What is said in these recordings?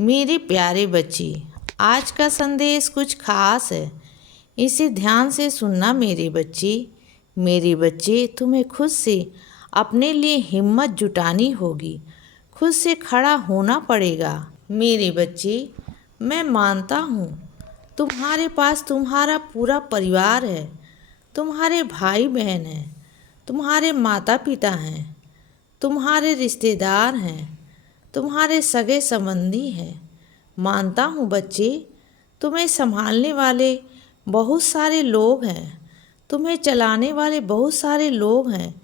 मेरे प्यारे बच्चे, आज का संदेश कुछ खास है। इसे ध्यान से सुनना मेरे बच्चे। मेरे बच्चे, तुम्हें खुद से अपने लिए हिम्मत जुटानी होगी, खुद से खड़ा होना पड़ेगा। मेरे बच्चे, मैं मानता हूँ तुम्हारे पास तुम्हारा पूरा परिवार है, तुम्हारे भाई बहन हैं, तुम्हारे माता पिता हैं, तुम्हारे रिश्तेदार हैं, तुम्हारे सगे संबंधी हैं। मानता हूँ बच्चे, तुम्हें संभालने वाले बहुत सारे लोग हैं, तुम्हें चलाने वाले बहुत सारे लोग हैं।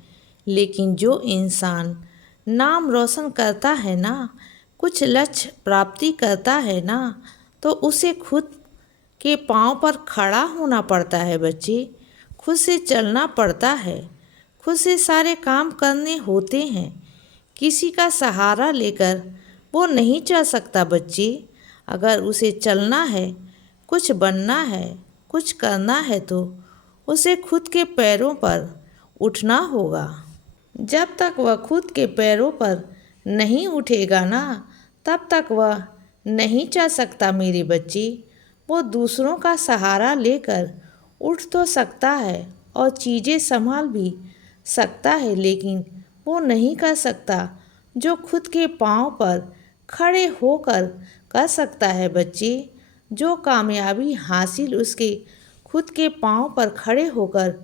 लेकिन जो इंसान नाम रोशन करता है ना, कुछ लक्ष्य प्राप्ति करता है ना, तो उसे खुद के पाँव पर खड़ा होना पड़ता है बच्चे। खुद से चलना पड़ता है, खुद से सारे काम करने होते हैं। किसी का सहारा लेकर वो नहीं चल सकता बच्चे। अगर उसे चलना है, कुछ बनना है, कुछ करना है, तो उसे खुद के पैरों पर उठना होगा। जब तक वह खुद के पैरों पर नहीं उठेगा ना, तब तक वह नहीं चल सकता मेरे बच्चे। वो दूसरों का सहारा लेकर उठ तो सकता है और चीज़ें संभाल भी सकता है, लेकिन वो नहीं कर सकता जो खुद के पाँव पर खड़े होकर कर सकता है बच्चे। जो कामयाबी हासिल उसके खुद के पाँव पर खड़े होकर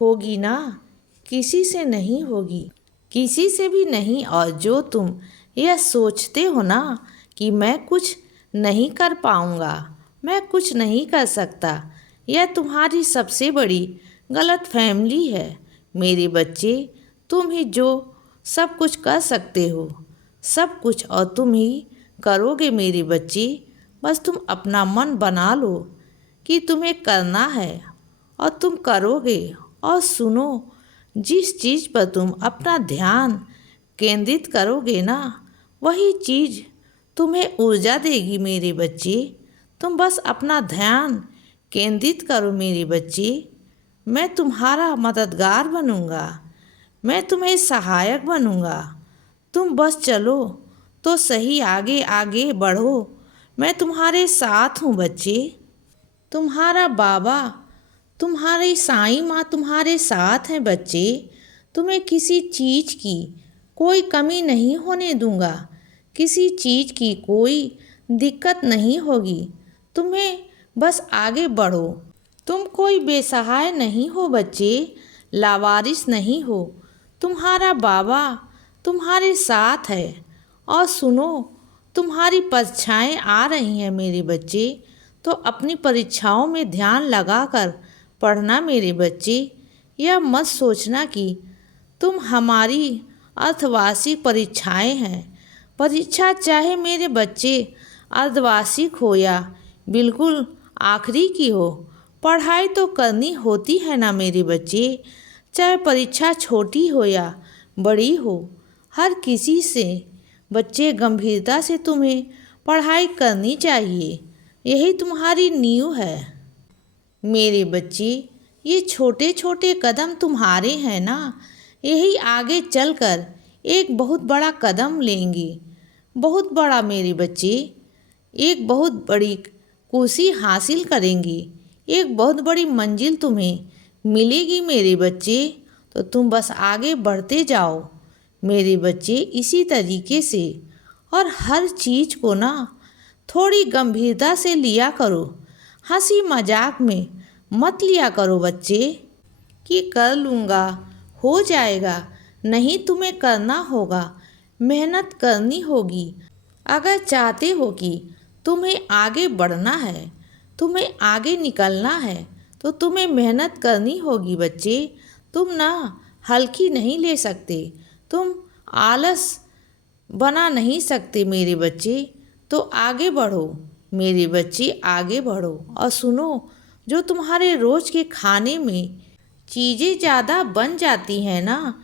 होगी ना, किसी से नहीं होगी, किसी से भी नहीं। और जो तुम यह सोचते हो ना कि मैं कुछ नहीं कर पाऊँगा, मैं कुछ नहीं कर सकता, यह तुम्हारी सबसे बड़ी गलत फहमी है मेरे बच्चे। तुम ही जो सब कुछ कर सकते हो, सब कुछ, और तुम ही करोगे मेरे बच्चे। बस तुम अपना मन बना लो कि तुम्हें करना है और तुम करोगे। और सुनो, जिस चीज़ पर तुम अपना ध्यान केंद्रित करोगे ना, वही चीज़ तुम्हें ऊर्जा देगी मेरे बच्चे। तुम बस अपना ध्यान केंद्रित करो मेरे बच्चे। मैं तुम्हारा मददगार बनूंगा, मैं तुम्हें सहायक बनूंगा। तुम बस चलो तो सही, आगे आगे बढ़ो। मैं तुम्हारे साथ हूँ बच्चे। तुम्हारा बाबा, तुम्हारी साईं माँ तुम्हारे साथ हैं बच्चे। तुम्हें किसी चीज़ की कोई कमी नहीं होने दूंगा, किसी चीज़ की कोई दिक्कत नहीं होगी। तुम्हें बस आगे बढ़ो। तुम कोई बेसहाय नहीं हो बच्चे, लावारिस नहीं हो। तुम्हारा बाबा तुम्हारे साथ है। और सुनो, तुम्हारी परीक्षाएं आ रही हैं मेरे बच्चे, तो अपनी परीक्षाओं में ध्यान लगाकर पढ़ना मेरे बच्चे। यह मत सोचना कि तुम हमारी अर्धवार्षिक परीक्षाएं हैं। परीक्षा चाहे मेरे बच्चे अर्धवार्षिक हो या बिल्कुल आखिरी की हो, पढ़ाई तो करनी होती है ना मेरे बच्चे। चाहे परीक्षा छोटी हो या बड़ी हो, हर किसी से बच्चे गंभीरता से तुम्हें पढ़ाई करनी चाहिए। यही तुम्हारी नींव है मेरे बच्चे। ये छोटे छोटे कदम तुम्हारे हैं ना, यही आगे चलकर एक बहुत बड़ा कदम लेंगे। बहुत बड़ा मेरे बच्चे, एक बहुत बड़ी कुर्सी हासिल करेंगे, एक बहुत बड़ी मंजिल तुम्हें मिलेगी मेरे बच्चे। तो तुम बस आगे बढ़ते जाओ मेरे बच्चे, इसी तरीके से। और हर चीज़ को ना थोड़ी गंभीरता से लिया करो, हंसी मजाक में मत लिया करो बच्चे कि कर लूँगा, हो जाएगा। नहीं, तुम्हें करना होगा, मेहनत करनी होगी। अगर चाहते हो कि तुम्हें आगे बढ़ना है, तुम्हें आगे निकलना है, तो तुम्हें मेहनत करनी होगी बच्चे। तुम ना हल्की नहीं ले सकते, तुम आलस बना नहीं सकते मेरे बच्चे। तो आगे बढ़ो मेरे बच्चे, आगे बढ़ो। और सुनो, जो तुम्हारे रोज़ के खाने में चीज़ें ज़्यादा बन जाती हैं ना,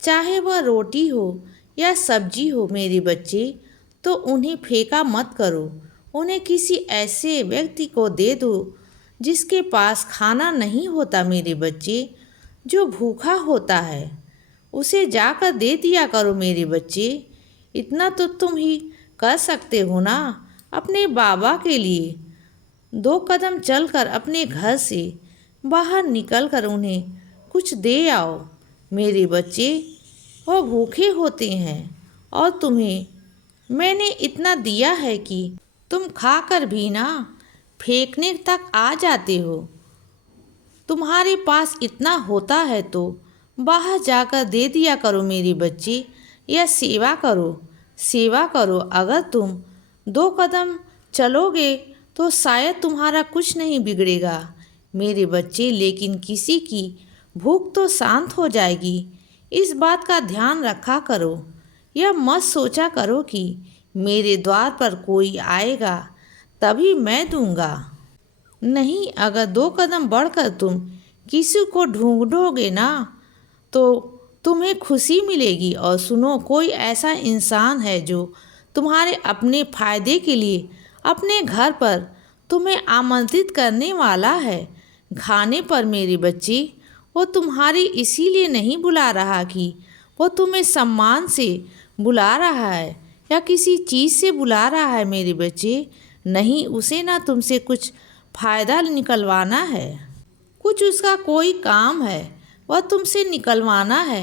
चाहे वह रोटी हो या सब्जी हो मेरे बच्चे, तो उन्हें फेंका मत करो। उन्हें किसी ऐसे व्यक्ति को दे दो जिसके पास खाना नहीं होता मेरे बच्चे, जो भूखा होता है, उसे जाकर दे दिया करो मेरे बच्चे। इतना तो तुम ही कर सकते हो ना। अपने बाबा के लिए 2 कदम चलकर अपने घर से बाहर निकलकर उन्हें कुछ दे आओ। मेरे बच्चे, वो भूखे होते हैं और तुम्हें मैंने इतना दिया है कि तुम खाकर भी ना फेंकने तक आ जाते हो। तुम्हारे पास इतना होता है तो बाहर जाकर दे दिया करो मेरे बच्चे, या सेवा करो, सेवा करो। अगर तुम 2 कदम चलोगे तो शायद तुम्हारा कुछ नहीं बिगड़ेगा मेरे बच्चे, लेकिन किसी की भूख तो शांत हो जाएगी। इस बात का ध्यान रखा करो। यह मत सोचा करो कि मेरे द्वार पर कोई आएगा तभी मैं दूंगा। नहीं, अगर 2 कदम बढ़कर तुम किसी को ढूंढोगे ना तो तुम्हें खुशी मिलेगी। और सुनो, कोई ऐसा इंसान है जो तुम्हारे अपने फायदे के लिए अपने घर पर तुम्हें आमंत्रित करने वाला है खाने पर मेरे बच्चे। वो तुम्हारी इसीलिए नहीं बुला रहा कि वो तुम्हें सम्मान से बुला रहा है या किसी चीज़ से बुला रहा है मेरे बच्चे। नहीं, उसे ना तुमसे कुछ फ़ायदा निकलवाना है, कुछ उसका कोई काम है, वह तुमसे निकलवाना है।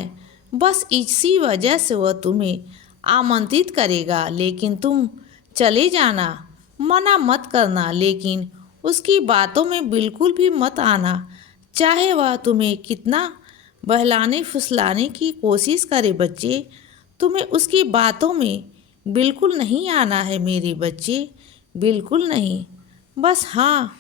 बस इसी वजह से वह तुम्हें आमंत्रित करेगा, लेकिन तुम चले जाना, मना मत करना, लेकिन उसकी बातों में बिल्कुल भी मत आना। चाहे वह तुम्हें कितना बहलाने फुसलाने की कोशिश करे बच्चे, तुम्हें उसकी बातों में बिल्कुल नहीं आना है मेरे बच्चे, बिल्कुल नहीं। बस हाँ,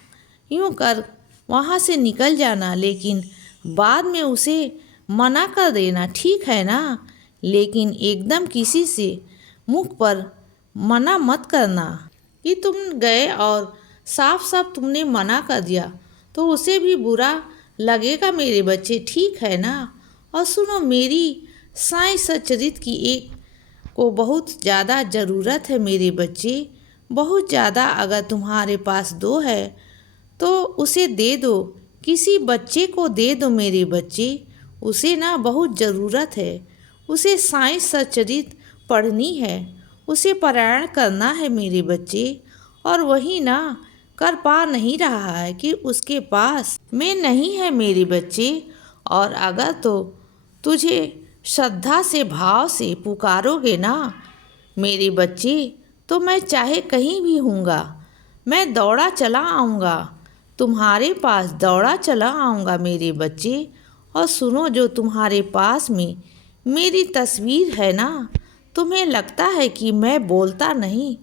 यूँ कर वहाँ से निकल जाना, लेकिन बाद में उसे मना कर देना, ठीक है ना? लेकिन एकदम किसी से मुख पर मना मत करना कि तुम गए और साफ साफ तुमने मना कर दिया तो उसे भी बुरा लगेगा मेरे बच्चे, ठीक है ना? और सुनो, मेरी साईं सच्चरित की एक को बहुत ज़्यादा ज़रूरत है मेरे बच्चे, बहुत ज़्यादा। अगर तुम्हारे पास 2 है तो उसे दे दो, किसी बच्चे को दे दो मेरे बच्चे, उसे ना बहुत ज़रूरत है। उसे साईं सच्चरित पढ़नी है, उसे पारायण करना है मेरे बच्चे, और वही ना कर पा नहीं रहा है कि उसके पास में नहीं है मेरे बच्चे। और अगर तो तुझे श्रद्धा से भाव से पुकारोगे ना मेरे बच्चे, तो मैं चाहे कहीं भी हूँगा, मैं दौड़ा चला आऊँगा, तुम्हारे पास दौड़ा चला आऊँगा मेरे बच्चे। और सुनो, जो तुम्हारे पास में मेरी तस्वीर है ना, तुम्हें लगता है कि मैं बोलता नहीं,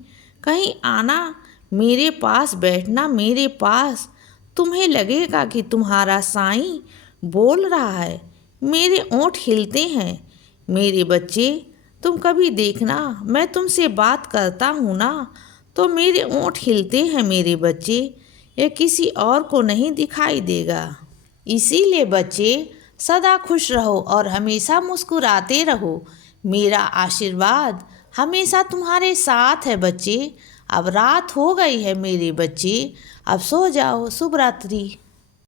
कहीं आना मेरे पास, बैठना मेरे पास, तुम्हें लगेगा कि तुम्हारा साईं बोल रहा है, मेरे ओंठ हिलते हैं मेरे बच्चे। तुम कभी देखना, मैं तुमसे बात करता हूँ ना तो मेरे ओंठ हिलते हैं मेरे बच्चे, यह किसी और को नहीं दिखाई देगा। इसीलिए बच्चे, सदा खुश रहो और हमेशा मुस्कुराते रहो। मेरा आशीर्वाद हमेशा तुम्हारे साथ है बच्चे। अब रात हो गई है मेरे बच्चे, अब सो जाओ। शुभ रात्रि।